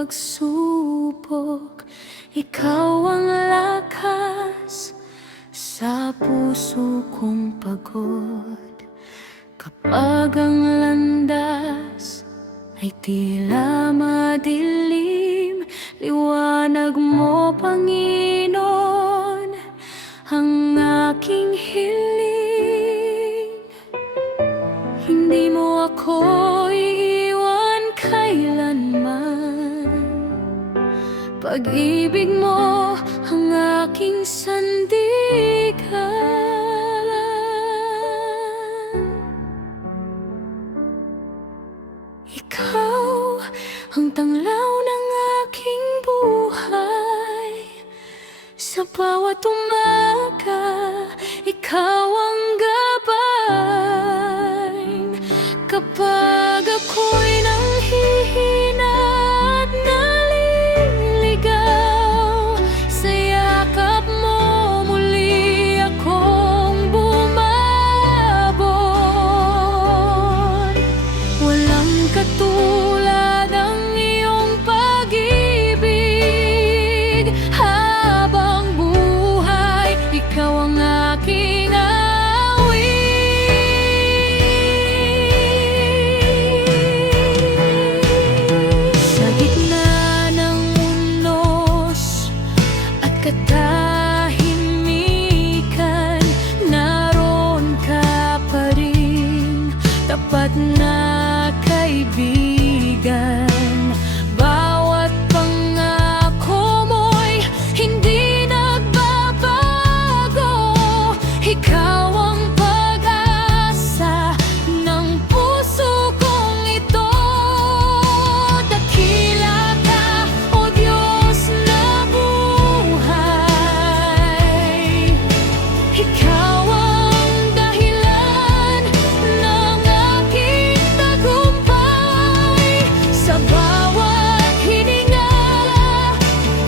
pagsubok, ikaw ang lakas sa puso kong pagod. Kapag ang landas ay tila madilim, liwanag mo, Panginoon, ang aking hiling. Hindi mo ako iiwan kailanman, pag-ibig mo ang aking sandigan. Ikaw ang tanglaw ng aking buhay. Sa bawat umaga, ikaw ang gabay. Kapag ako'y nanghihina at naliligaw, sa yakap mo muli akong bumabon. Walang katulad ang iyong pag-ibig. Habang buhay, ikaw ang aking katahimikan, naroon ka pa rin, tapat na kaibigan. Bawat pangako mo'y hindi nagbabago. Ikaw ang pag-asa ng puso kong ito. Dakila ka, O Diyos na buhay. Ikaw ang dahilan ng aking tagumpay. Sa bawat hininga,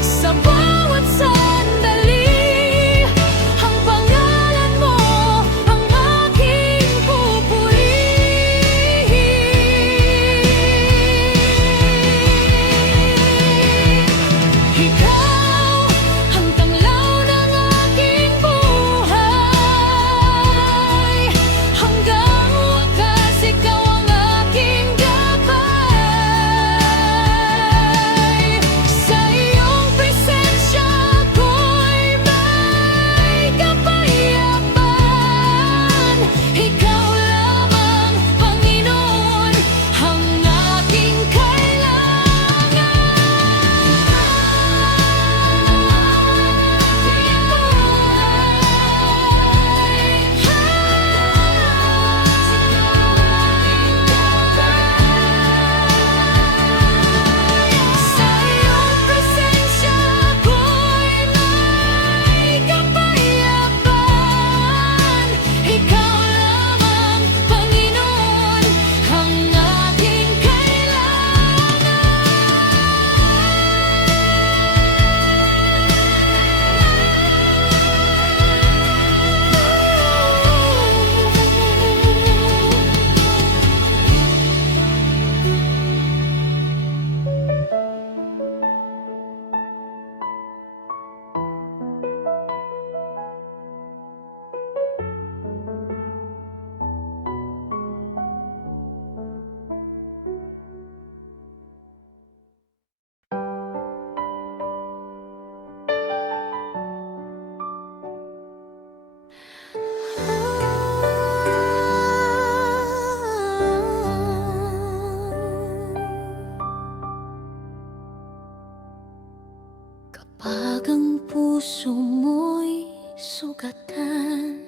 sa bawat sandali, ang pangalan mo ang aking pupurihin. Ikaw ang tanglaw ng aking buhay. Hanggang wakas, ikaw ang aking gabay. Sa iyong presensya ko'y may kapayapaan. Ikaw lamang, Panginoon, ang aking Sa iyong presensya ko'y may kapayapaan. Ikaw lamang, Panginoon, ang aking Kapag ang puso mo'y sugatan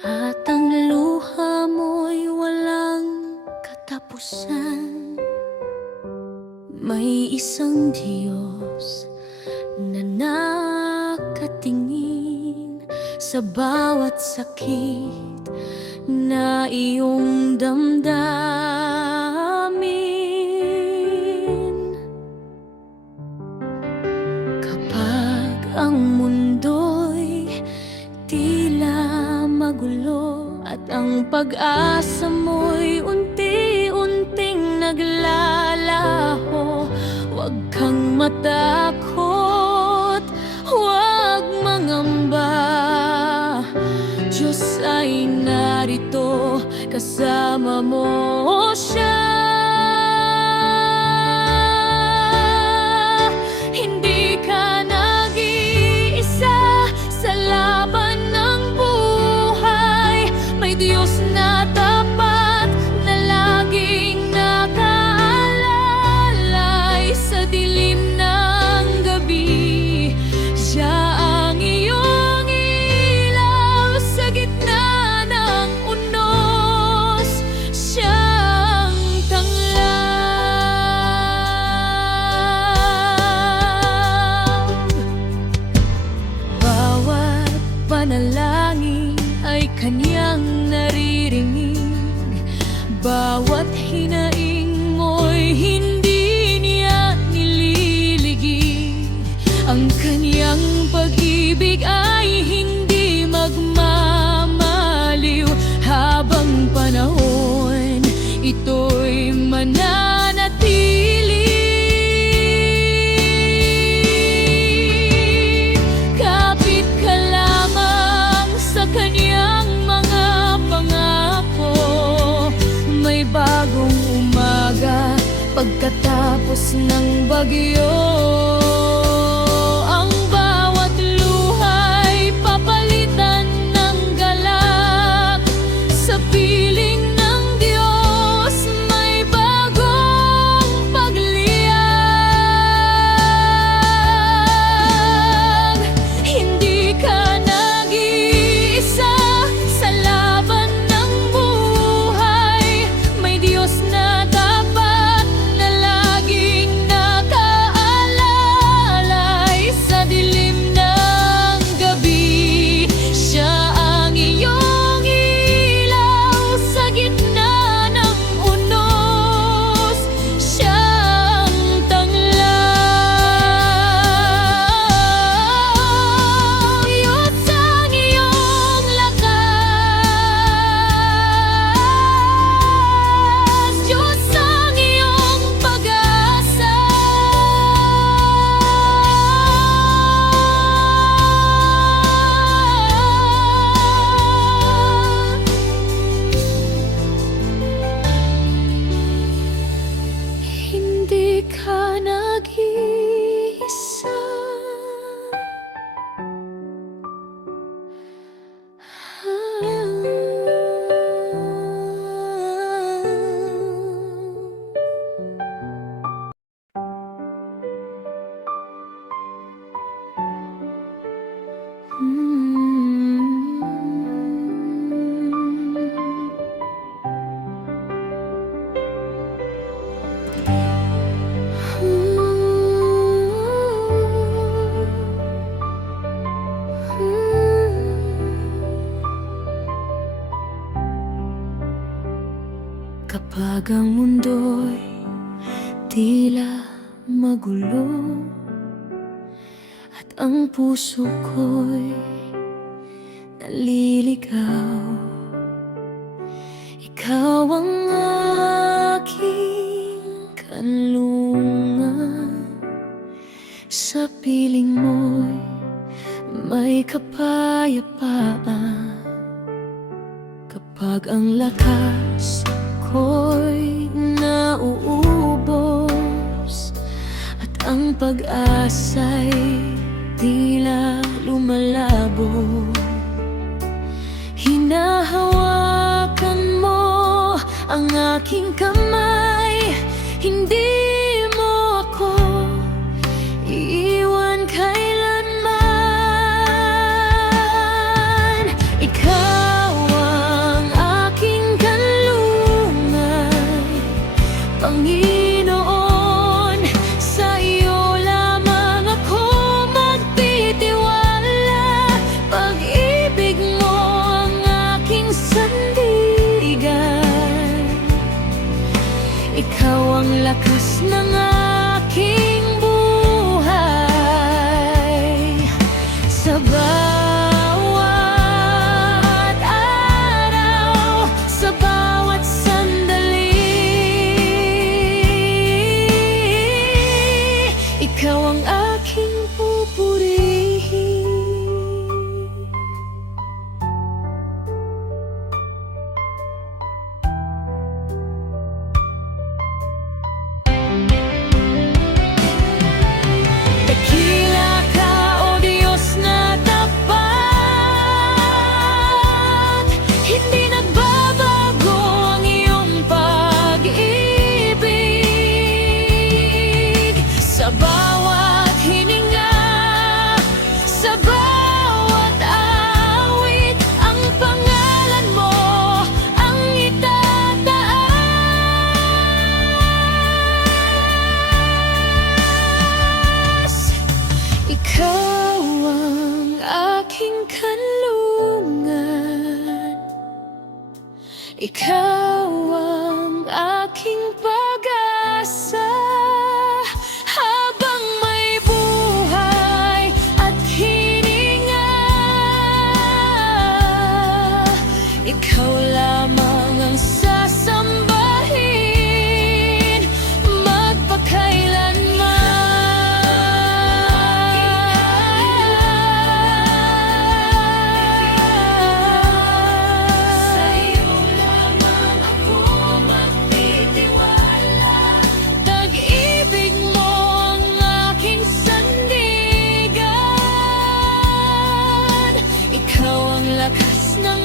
at ang luha mo'y walang katapusan, may isang Diyos na nakatingin sa bawat sakit na iyong damdamin. Kapag ang mundo'y tila magulo at ang pag-asa mo'y unti-unting naglalaho, matakot, huwag mangamba. Diyos ay narito, kasama mo siya. Hindi ka nag-iisa sa laban ng buhay. May Diyos na tapat na laging nakaalalay sa dilim ng gabi. Siya ang iyong ilaw sa gitna ng unos. Siya ang tanglaw. Bawat panalangin ay kanyang naririnig. Bawat hinaing mo'y hindi niya nililigid. Ang kanyang pag-ibig ay hindi magmamaliw. Habang panahon, ito'y mananatili. Kapit ka lamang sa kanyang mga pangako. May bagong umaga pagkatapos ng bagyo. Ang bawat luha'y papalitan ng galak. Sa piling ng Diyos may bagong pagliyab. Hindi ka nag-iisa sa laban ng buhay. May Diyos na tapat na laging nakaalalay sa dilim ng gabi. Siya ang iyong ilaw sa gitna ng unos. Siya ang tanglaw. Diyos ang iyong lakas. Diyos ang iyong pag-asa. Hindi ka nag-iisa. Kapag ang mundo'y tila magulo at ang puso ko'y naliligaw, ikaw ang aking kanlungan. Sa piling mo'y may kapayapaan. Kapag ang lakas ko'y nauubos at ang pag-asa'y tila lumalabo, hinahawakan mo ang aking kamay. Hindi mo ako iiwan kailanman. Ikaw ang aking kanlungan, Panginoon. Sa iyo lamang ako magtitiwala. Pag-ibig mo ang aking sandigan. Ikaw ang lakas ng aking buhay. Sa bawat araw, sa bawat sandali, ikaw aking pag-asa. Habang may buhay at hininga, ikaw lamang ang sasambahin magpakailanman. Sa iyo lamang ako magtitiwala. Pag-ibig mo ang aking sandigan. Ikaw ang lakas ng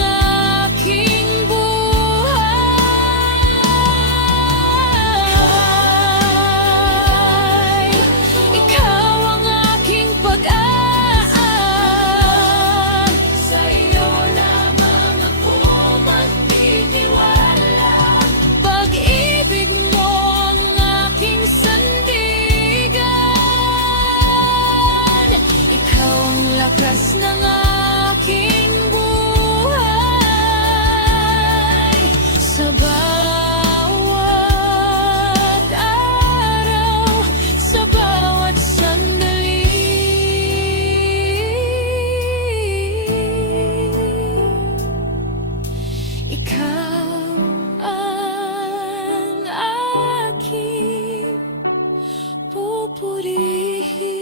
aking buhay. Ikaw ang aking pag-asa. Sa iyo lamang ako magtitiwala. Pag-ibig mo ang aking sandigan. Ikaw ang lakas ng aking buhay. Sa bawat araw, sa bawat sandali, ikaw ang aking pupurihin.